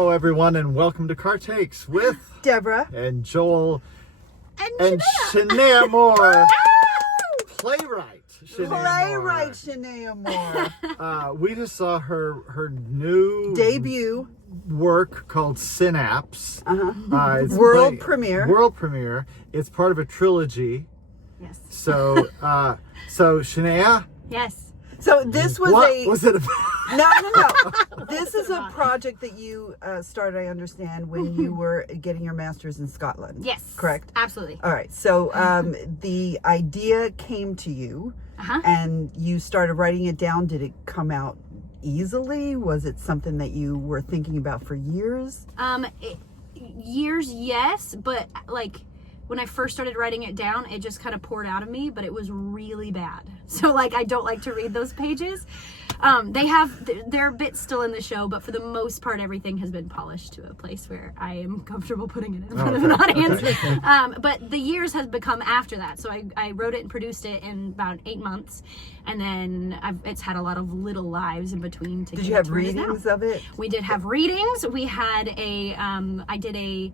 Hello, everyone, and welcome to Car Takes with Deborah and Joel and Shanae'a Moore, playwright. Shanae'a Moore. We just saw her new Debut work called Synapse. It's world premiere. World premiere. It's part of a trilogy. Yes. So, Shanae'a. Yes. So this was What was it about? No. This is a project that you started, I understand, when you were getting your master's in Scotland. Yes. Correct? Absolutely. All right. So the idea came to you and you started writing it down. Did it come out easily? Was it something that you were thinking about for years? Years, yes, but like when I first started writing it down, it just kind of poured out of me, but it was really bad. So like, I don't like to read those pages. They're a bit still in the show, but for the most part, everything has been polished to a place where I am comfortable putting it in front of an audience. But the years has become after that. So I wrote it and produced it in about 8 months. And then it's had a lot of little lives in between. Did you have readings of it? We did have readings. We had I did a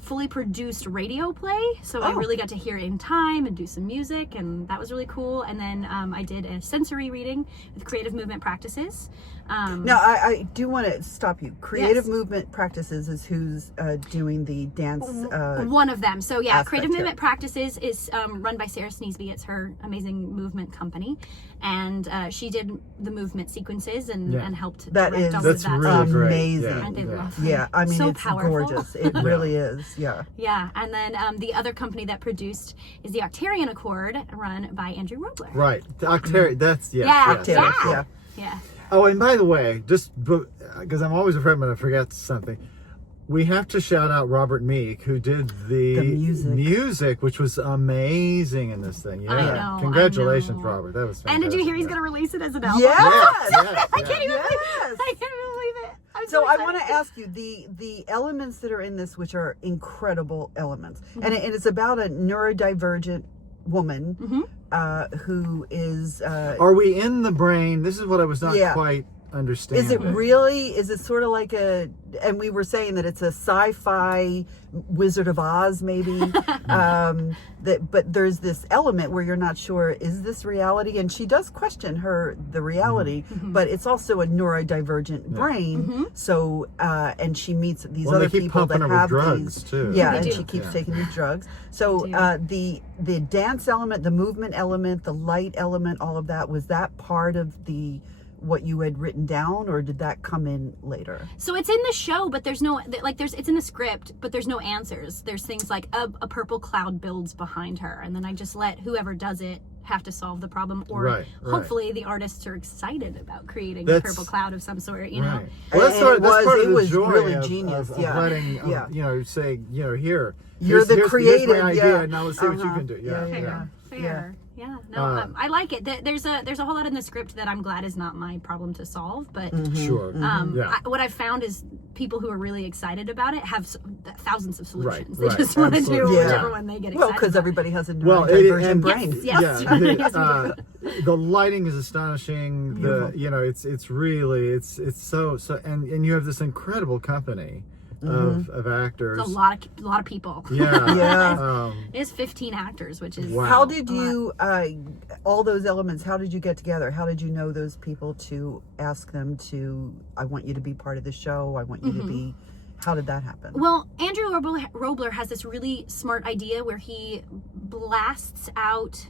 fully produced radio play, so I really got to hear it in time and do some music, and that was really cool. And then I did a sensory reading with creative movement practices. Now, I do want to stop you. Creative Yes. movement practices is who's doing the dance. One of them. So yeah, aspect creative movement here. practices is run by Sarah Sneesby. It's her amazing movement company, and she did the movement sequences and helped That direct is- all That's of that. really great. amazing. Aren't they lovely? Yeah, I mean, So it's powerful. gorgeous. It really is. Yeah. Yeah, and then the other company that produced is the Octarian Accord, run by Andrew Robler. Right. The Octarian. That's, yes. Yeah. yes, Octarian, yes. yeah. Yeah. Oh, and by the way, just because I'm always afraid I'm going to forget something, we have to shout out Robert Meek, who did the music, which was amazing in this thing. Yeah, I know, congratulations, I know. Robert. That was fantastic. And did you hear he's going to release it as an album? Yes! I can't even believe Yes! it. I can't even believe it. I'm So I excited. want to ask you the elements that are in this, which are incredible elements, and it's about a neurodivergent woman who is. Are we in the brain? This is what I was not quite understanding. Is it really? Is it sort of like and we were saying that it's a sci-fi Wizard of Oz, maybe. But there's this element where you're not sure, is this reality? And she does question the reality, but it's also a neurodivergent brain. So, and she meets these other they keep people that pumping her have with drugs these. too. Yeah, They and do. she keeps taking these drugs. So the dance element, the movement element, the light element, all of that, was that part of what you had written down, or did that come in later? So it's in the show, but there's no it's in the script, but there's no answers. There's things like a purple cloud builds behind her, and then I just let whoever does it have to solve the problem, or hopefully the artists are excited about creating a purple cloud of some sort. You know, Right. Well, that's part of the joy really of, genius. of letting, say, here, You're here's the here's creative. my idea, now let's see what you can do. Fair. Yeah. No, I like it. There's a whole lot in the script that I'm glad is not my problem to solve, but Sure. what I've found is people who are really excited about it have thousands of solutions. Right, They just want to do absolutely. whichever one they get excited Well, because about. everybody has a Well, neurodivergent brain. Yes. The lighting is astonishing. It's really it's so and you have this incredible company of actors. It's a lot of people. Yeah. It's 15 actors, which is Wow. How did you, all those elements, how did you get together? How did you know those people to ask them to, I want you to be part of the show, I want you to be, how did that happen? Well, Andrew Robler has this really smart idea where he blasts out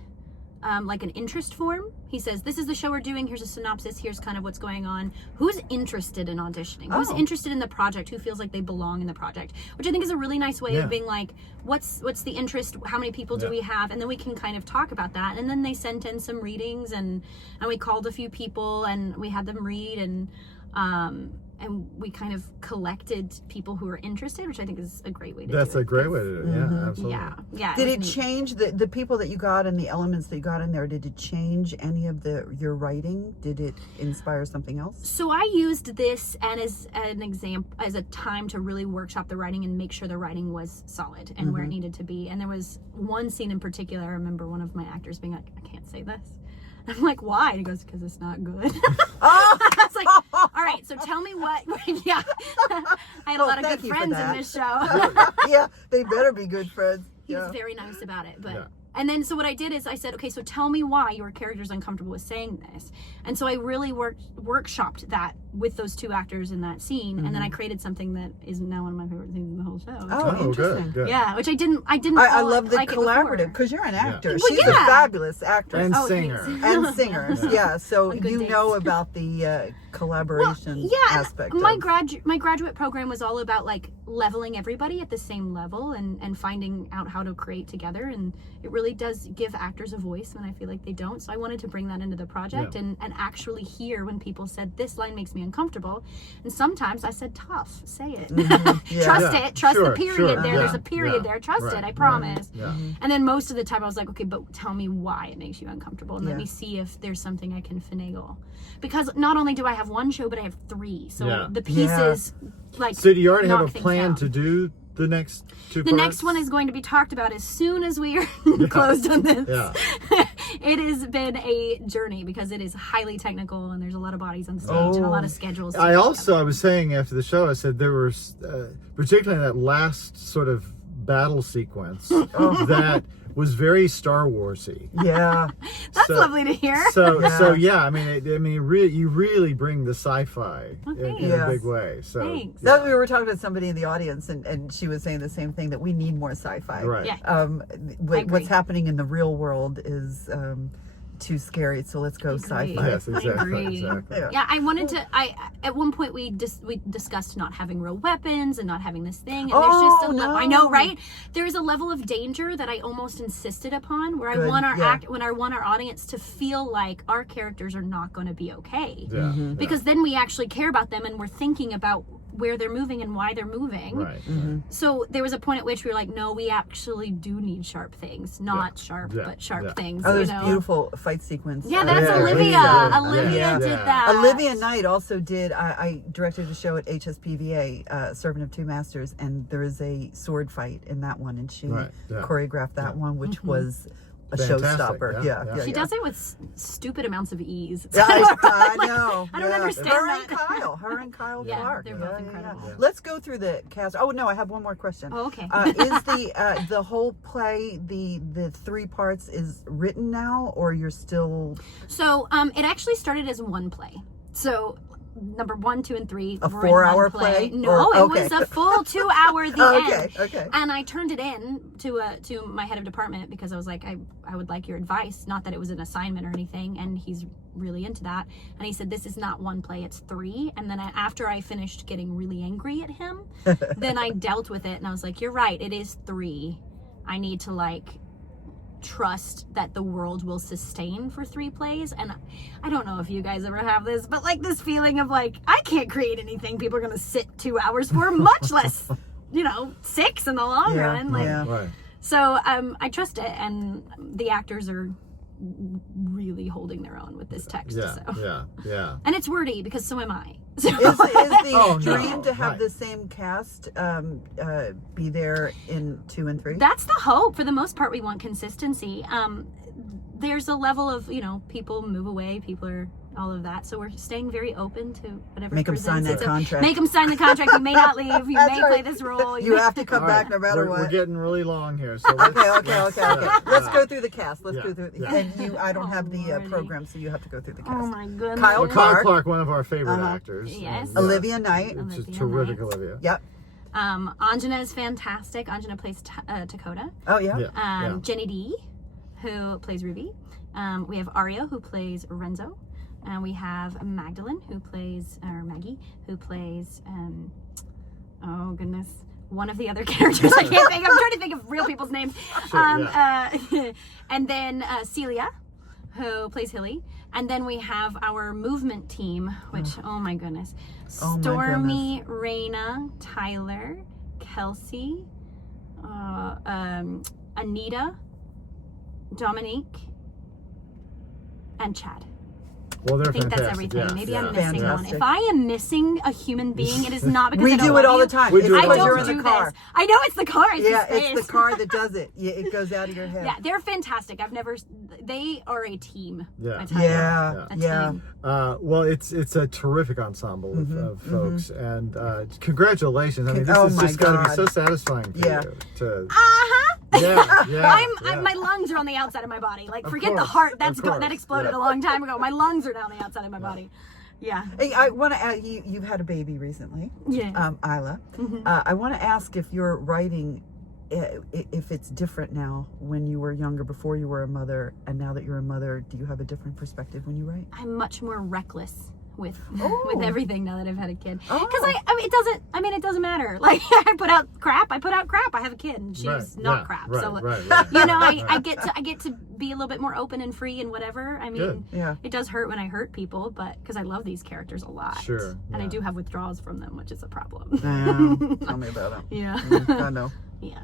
like an interest form. He says, this is the show we're doing, here's a synopsis, here's kind of what's going on. Who's interested in auditioning? Who's interested in the project? Who feels like they belong in the project? Which I think is a really nice way of being like, what's the interest? How many people do we have? And then we can kind of talk about that. And then they sent in some readings, and we called a few people and we had them read, and we kind of collected people who were interested, which I think is a great way to do it. That's a great way to do it. Yeah, absolutely. Yeah. Did it was neat. change the people that you got and the elements that you got in there? Did it change any of your writing? Did it inspire something else? So I used this as an example, as a time to really workshop the writing and make sure the writing was solid and where it needed to be. And there was one scene in particular, I remember one of my actors being like, I can't say this. I'm like, why? And he goes, because it's not good. I was like, all All right, so tell me what. Yeah, I had a lot of thank good you for friends in that. this show. Yeah, they better be good friends. He Yeah. was very nice about it, but Yeah. and then so what I did is I said, okay, so tell me why your character's uncomfortable with saying this. And so I really workshopped that with those two actors in that scene, and then I created something that is now one of my favorite things in the whole show. Oh, interesting. good. Yeah, which I didn't I call love the like it before. collaborative because you're an actor. Well, She's a yeah. fabulous actress. And Oh, singer. thanks. And singers, yeah. So On good you days. know about the collaboration Yeah, and aspect. my of- my graduate program was all about like leveling everybody at the same level and finding out how to create together, and it really does give actors a voice when I feel like they don't. So I wanted to bring that into the project and actually hear when people said this line makes me uncomfortable, and sometimes I said tough, say it, Yeah. trust Yeah, it, trust the sure, period sure, there. yeah, There's a period yeah, there, trust right, it, I right, promise. yeah. And then most of the time I was like, okay, but tell me why it makes you uncomfortable, and let Yeah. me see if there's something I can finagle. Because not only do I have one show, but I have three. So Yeah. the pieces, like, So do you already have knock a things plan down. to do the next two The parts? next one is going to be talked about as soon as we are closed on this. Yeah. It has been a journey because it is highly technical and there's a lot of bodies on stage and a lot of schedules. to I put also, I was saying after the show, I said there were, particularly in that last sort of battle sequence, that was very Star Warsy. Yeah. That's so- lovely to hear. So yeah, I mean, you really bring the sci-fi in thanks. a Yes. big way. So Thanks. That we were talking to somebody in the audience, and she was saying the same thing, that we need more sci-fi. right. Yeah. What's agree. happening in the real world is too scary. So let's go Agree. sci-fi. Yes, I exactly. agree. Exactly. Yeah. Yeah, I wanted to. At one point we discussed not having real weapons and not having this thing. And there's just a no. I know, right? There's a level of danger that I almost insisted upon, where I Good, want our yeah. I want our audience to feel like our characters are not going to be okay, Yeah. Mm-hmm. yeah. because then we actually care about them and we're thinking about where they're moving and why they're moving. Right. So there was a point at which we were like, no, we actually do need sharp things, not sharp, Yeah. but sharp Yeah. things. Oh, there's you know? beautiful fight sequence. Yeah, that's Yeah, Olivia. yeah, Olivia yeah, did yeah. that. Olivia Knight also did. I directed a show at HSPVA, Servant of Two Masters, and there is a sword fight in that one, and she Right, yeah. choreographed that one, which was a Fantastic, showstopper. yeah, Yeah, yeah. She does it with stupid amounts of ease. Yeah, I know. I don't understand her that. Her and Kyle Yeah, Clark. they're both incredible. Yeah. Let's go through the cast. Oh no, I have one more question. Oh, okay. Is the whole play, the three parts, is written now, or you're still So it actually started as one play. So number 1, 2, and 3 A were in 4-hour one play? No, Or- it okay. was a full 2 hour the end. okay. And I turned it in to my head of department because I was like, I would like your advice. Not that it was an assignment or anything, and he's really into that. And he said, this is not one play, it's 3. And then after I finished getting really angry at him, then I dealt with it and I was like, you're right, it is 3. I need to trust that the world will sustain for 3 plays. And I don't know if you guys ever have this, but this feeling of I can't create anything people are gonna sit 2 hours for, much less 6 in the long run. Right. So I trust it, and the actors are really holding their own with this text. Yeah. So. Yeah. And it's wordy because so am I. So Is the Oh, no, dream to have right. the same cast be there in 2 and 3? that's the hope. For the most part, we want consistency. There's a level of, people move away, people are all of that. So we're staying very open to whatever Make 'em sign presents that itself. contract. Make them sign the contract. You may not leave. You That's may right. play this role. You have to come All back right. no matter We're what. getting really long here. So let's, Okay. Let's go through the cast. Let's Yeah, go through. yeah. And I don't have the Lordy. program, so you have to go through the cast. Oh my goodness. Kyle Well, Kyle Clark. Clark, one of our favorite Uh-huh. actors. Yes. and, Olivia Knight. It's a Olivia terrific Knight. Olivia. Yep. Anjana is fantastic. Anjana plays Dakota. Oh yeah. Yeah. Jenny D, who plays Ruby. We have Arya, who plays Renzo. And we have Maggie, who plays oh goodness, one of the other characters. I can't think. I'm trying to think of real people's names. And then Celia, who plays Hilly. And then we have our movement team, which, oh my goodness. Oh my Stormy, Raina, Tyler, Kelsey, Anita, Dominique, and Chad. Well, they're I think that's fantastic. everything. Yeah, Maybe yeah, I'm missing yeah. one. Fantastic. If I am missing a human being, it is not because We I don't do love it all you. the time. We It's do it I all because the you're don't in do the car. this. I know it's the car. It's Yeah, the it's the space. car that does it. Yeah, it goes out of your head. Yeah, they're fantastic. They are a team. Yeah. I tell you. Yeah, A yeah. team. Well, it's a terrific ensemble Mm-hmm, of folks, and congratulations. I mean, this Oh has my just got to be God. so satisfying for Yeah. you. To, Uh-huh. yeah. My lungs are on the outside of my body. Like, Of forget the course, heart. of That course, exploded yeah. a long time ago. My lungs are down the outside of my body. Yeah. Hey, I want to add, you've had a baby recently, Yeah. Isla. I want to ask if your writing, if it's different now when you were younger, before you were a mother, and now that you're a mother, do you have a different perspective when you write? I'm much more reckless with Oh. with everything now that I've had a kid. Oh. Because it doesn't matter. Like, I put out crap. I have a kid, and she's Right, not yeah, crap. right, So right. you know, I get to be a little bit more open and free and whatever. I mean, Good. Yeah. it does hurt when I hurt people, but because I love these characters a lot. Sure, And I yeah. do have withdrawals from them, which is a problem. Tell me about it. Yeah. I know. Yeah.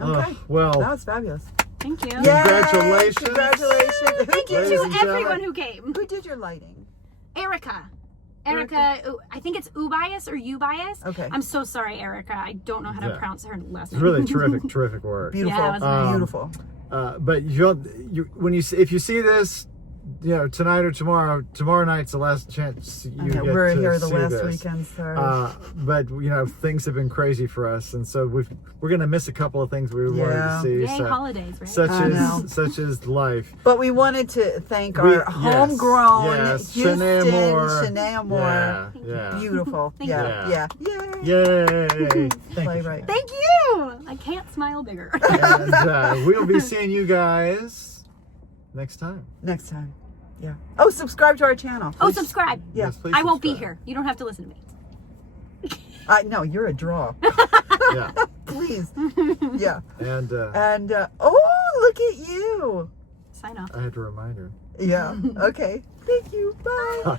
Okay. Well, That was fabulous. Thank you. Yay! Congratulations. Congratulations. Thank you Ladies to and everyone gentlemen. who came. Who did your lighting? Erica, I think it's Ubias or Ubias. Okay. I'm so sorry, Erica. I don't know how to Yeah. pronounce her last it's name. really terrific work. Beautiful. Yeah, it was nice. Beautiful. But if you see this, tonight or tomorrow night's the last chance you I know, get we're to here the see last this. weekend, sorry. But things have been crazy for us, and so we're gonna miss a couple of things we wanted to see. Yay, so- holidays, right? such is life. But we wanted to thank our homegrown yes, Houston Shanae'a Moore. Shanae'a Moore. Yeah. Beautiful. Thank Yeah. you. Yeah. Yay! Playwright. Thank you. I can't smile bigger. And we'll be seeing you guys next time. Next time. Yeah. Oh, subscribe to our channel. Oh, subscribe. Yeah. Yes, please I won't be subscribe. here. You don't have to listen to me. No, you're a draw. Yeah. Please. Yeah. And And look at you. Sign off. I had to remind her. Yeah. Okay. Thank you. Bye. Thank